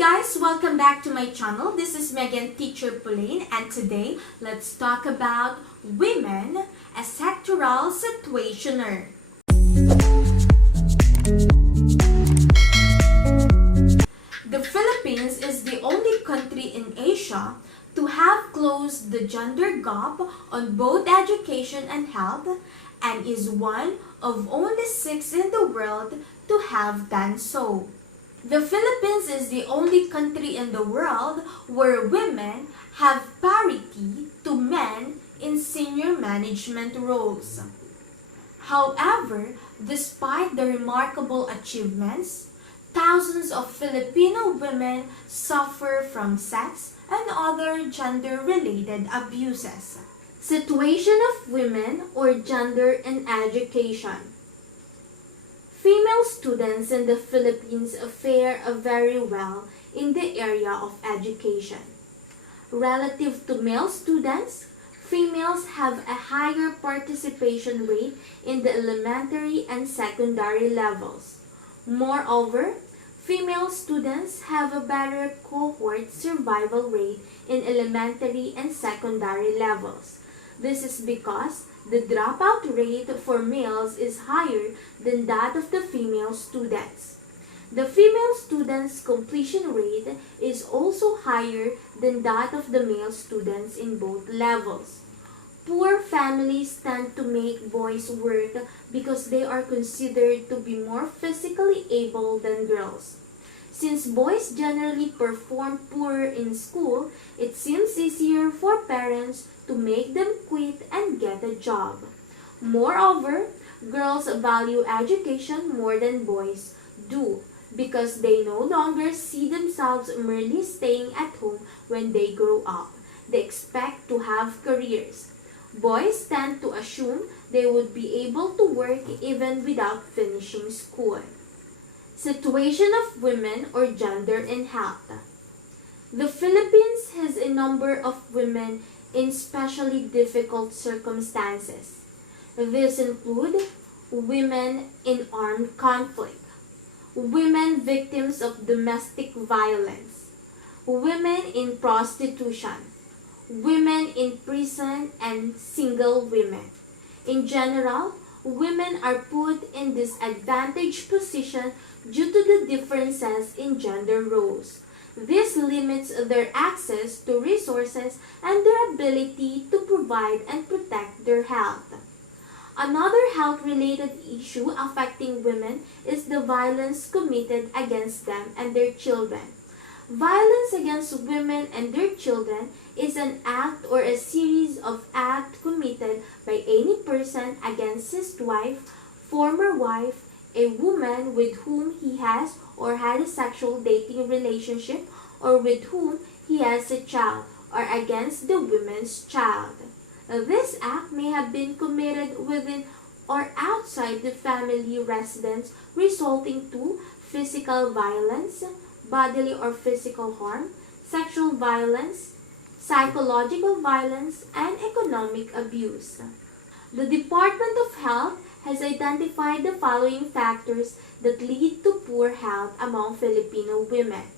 guys, welcome back to my channel. This is Megan Teacher Pauline, and today let's talk about women, a sectoral situationer. The Philippines is the only country in Asia to have closed the gender gap on both education and health, and is one of only 6 in the world to have done so. The Philippines is the only country in the world where women have parity to men in senior management roles. However, despite the remarkable achievements, thousands of Filipino women suffer from sex and other gender-related abuses. Situation of women or gender in education. Female students in the Philippines fare very well in the area of education. Relative to male students, females have a higher participation rate in the elementary and secondary levels. Moreover, female students have a better cohort survival rate in elementary and secondary levels. This is because the dropout rate for males is higher than that of the female students. The female students' completion rate is also higher than that of the male students in both levels. Poor families tend to make boys work because they are considered to be more physically able than girls. Since boys generally perform poorer in school, it seems easier for parents to make them quit and get a job. Moreover, girls value education more than boys do because they no longer see themselves merely staying at home when they grow up. They expect to have careers. Boys tend to assume they would be able to work even without finishing school. Situation of women or gender in health. The Philippines has a number of women in especially difficult circumstances. These include women in armed conflict, women victims of domestic violence, women in prostitution, women in prison, and single women. In general, women are put in disadvantaged position due to the differences in gender roles. This limits their access to resources and their ability to provide and protect their health. Another health-related issue affecting women is the violence committed against them and their children. Violence against women and their children is an act or a series of acts committed by any person against his wife, former wife, a woman with whom he has or had a sexual dating relationship, or with whom he has a child, or against the woman's child. This act may have been committed within or outside the family residence, resulting to physical violence, bodily or physical harm, sexual violence, psychological violence, and economic abuse. The Department of Health has identified the following factors that lead to poor health among Filipino women: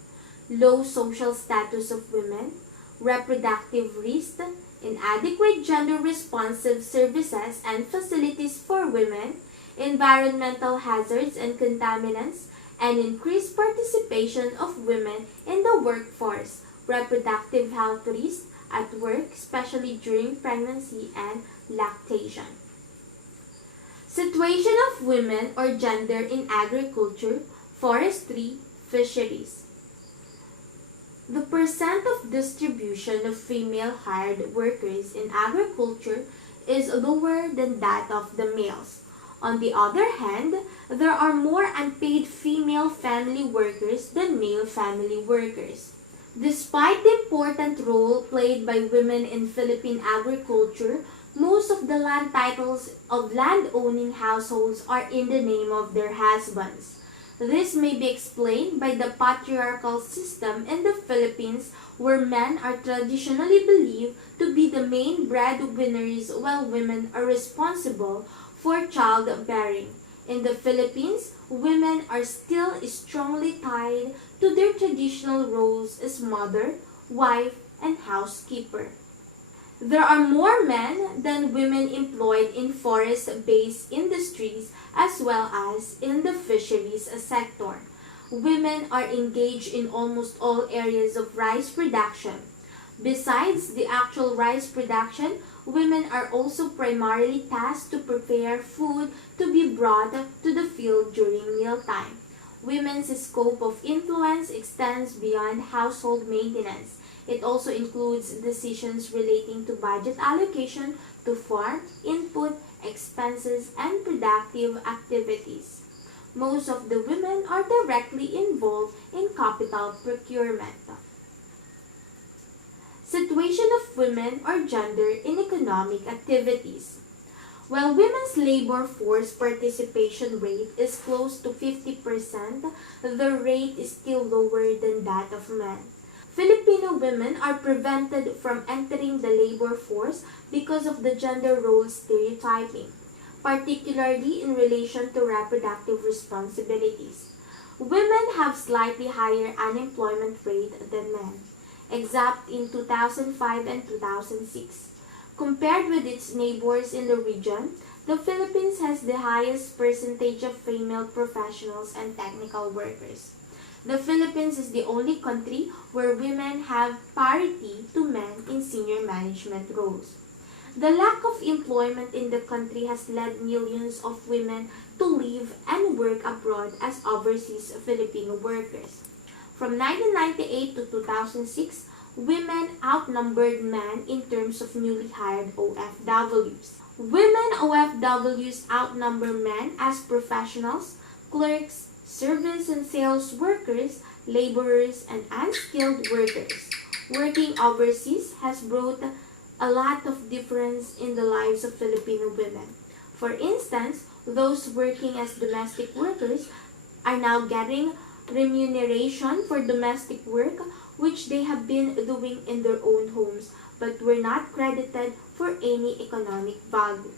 low social status of women, reproductive risk, inadequate gender-responsive services and facilities for women, environmental hazards and contaminants, and increased participation of women in the workforce, reproductive health risks at work, especially during pregnancy and lactation. Situation of women or gender in agriculture, forestry, fisheries. The percent of distribution of female hired workers in agriculture is lower than that of the males. On the other hand, there are more unpaid female family workers than male family workers. Despite the important role played by women in Philippine agriculture, most of the land titles of land-owning households are in the name of their husbands. This may be explained by the patriarchal system in the Philippines, where men are traditionally believed to be the main breadwinners while women are responsible for childbearing. In the Philippines, women are still strongly tied to their traditional roles as mother, wife, and housekeeper. There are more men than women employed in forest-based industries as well as in the fisheries sector. Women are engaged in almost all areas of rice production. Besides the actual rice production, women are also primarily tasked to prepare food to be brought to the field during mealtime. Women's scope of influence extends beyond household maintenance. It also includes decisions relating to budget allocation to farm, input, expenses, and productive activities. Most of the women are directly involved in capital procurement. Situation of women or gender in economic activities. While women's labor force participation rate is close to 50%, the rate is still lower than that of men. Filipino women are prevented from entering the labor force because of the gender role stereotyping, particularly in relation to reproductive responsibilities. Women have slightly higher unemployment rate than men, except in 2005 and 2006. Compared with its neighbors in the region, the Philippines has the highest percentage of female professionals and technical workers. The Philippines is the only country where women have parity to men in senior management roles. The lack of employment in the country has led millions of women to live and work abroad as overseas Filipino workers. From 1998 to 2006, women outnumbered men in terms of newly hired OFWs. Women OFWs outnumber men as professionals, clerks, service and sales workers, laborers, and unskilled workers. Working overseas has brought a lot of difference in the lives of Filipino women. For instance, those working as domestic workers are now getting remuneration for domestic work which they have been doing in their own homes but were not credited for any economic value.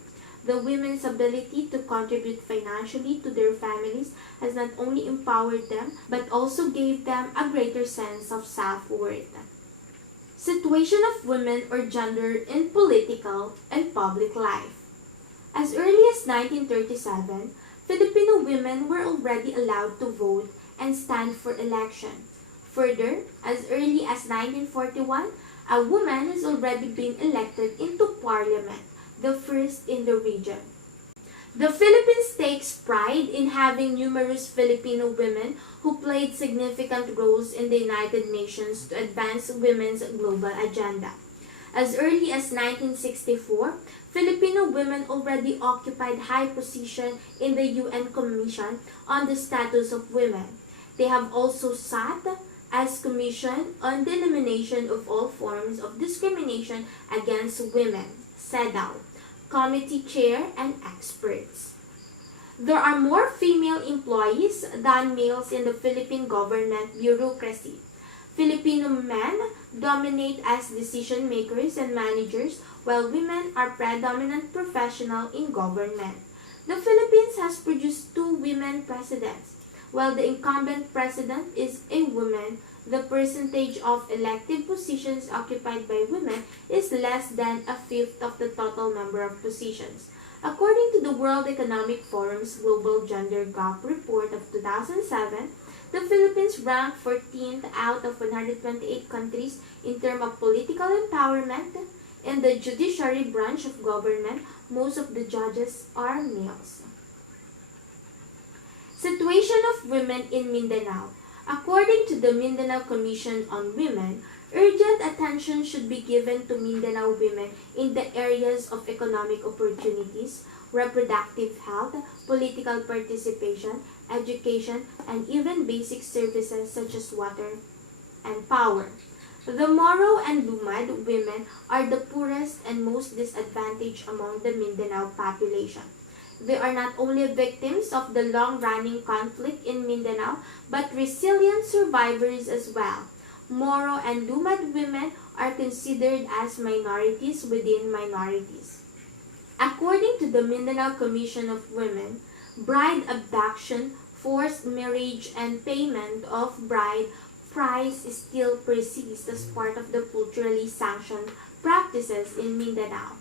The women's ability to contribute financially to their families has not only empowered them but also gave them a greater sense of self-worth. Situation of women or gender in political and public life. As early as 1937, Filipino women were already allowed to vote and stand for election. Further, as early as 1941, a woman has already been elected into parliament, the first in the region. The Philippines takes pride in having numerous Filipino women who played significant roles in the United Nations to advance women's global agenda. As early as 1964, Filipino women already occupied high position in the UN Commission on the Status of Women. They have also sat as Commission on the Elimination of All Forms of Discrimination Against Women, CEDAW, committee chair and experts. There are more female employees than males in the Philippine government bureaucracy. Filipino men dominate as decision makers and managers while women are predominant professional in government. The Philippines has produced 2 women presidents. While the incumbent president is a woman, the percentage of elective positions occupied by women is less than a fifth of the total number of positions. According to the World Economic Forum's Global Gender Gap Report of 2007, the Philippines ranked 14th out of 128 countries in terms of political empowerment. In the judiciary branch of government, most of the judges are males. Situation of women in Mindanao. According to the Mindanao Commission on Women, urgent attention should be given to Mindanao women in the areas of economic opportunities, reproductive health, political participation, education, and even basic services such as water and power. The Moro and Lumad women are the poorest and most disadvantaged among the Mindanao population. They are not only victims of the long-running conflict in Mindanao, but resilient survivors as well. Moro and Lumad women are considered as minorities within minorities. According to the Mindanao Commission of Women, bride abduction, forced marriage, and payment of bride price still persist as part of the culturally sanctioned practices in Mindanao.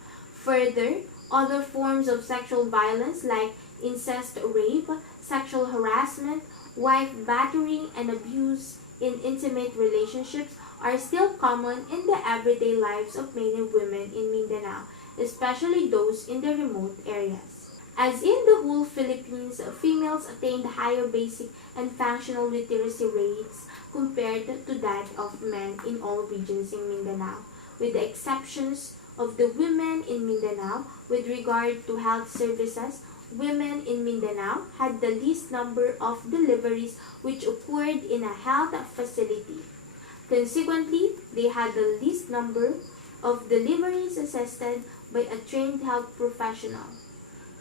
Further, other forms of sexual violence like incest rape, sexual harassment, wife battery, and abuse in intimate relationships are still common in the everyday lives of many women in Mindanao, especially those in the remote areas. As in the whole Philippines, females attained higher basic and functional literacy rates compared to that of men in all regions in Mindanao, with the exceptions of the women in Mindanao. With regard to health services, women in Mindanao had the least number of deliveries which occurred in a health facility. Consequently, they had the least number of deliveries assisted by a trained health professional.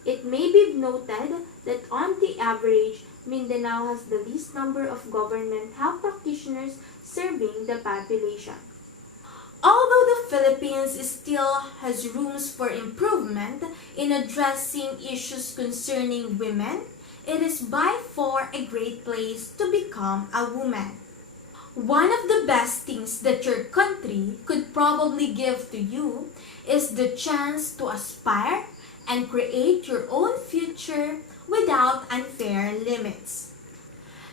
It may be noted that on the average, Mindanao has the least number of government health practitioners serving the population. Although the Philippines still has rooms for improvement in addressing issues concerning women, it is by far a great place to become a woman. One of the best things that your country could probably give to you is the chance to aspire and create your own future without unfair limits.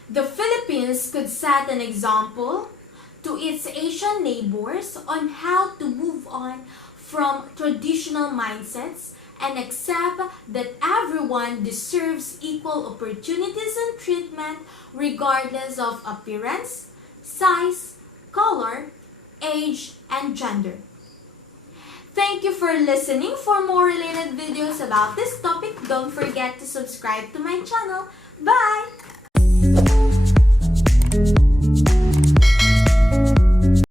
The Philippines could set an example to its Asian neighbors on how to move on from traditional mindsets and accept that everyone deserves equal opportunities and treatment regardless of appearance, size, color, age, and gender. Thank you for listening. For more related videos about this topic, don't forget to subscribe to my channel. Bye!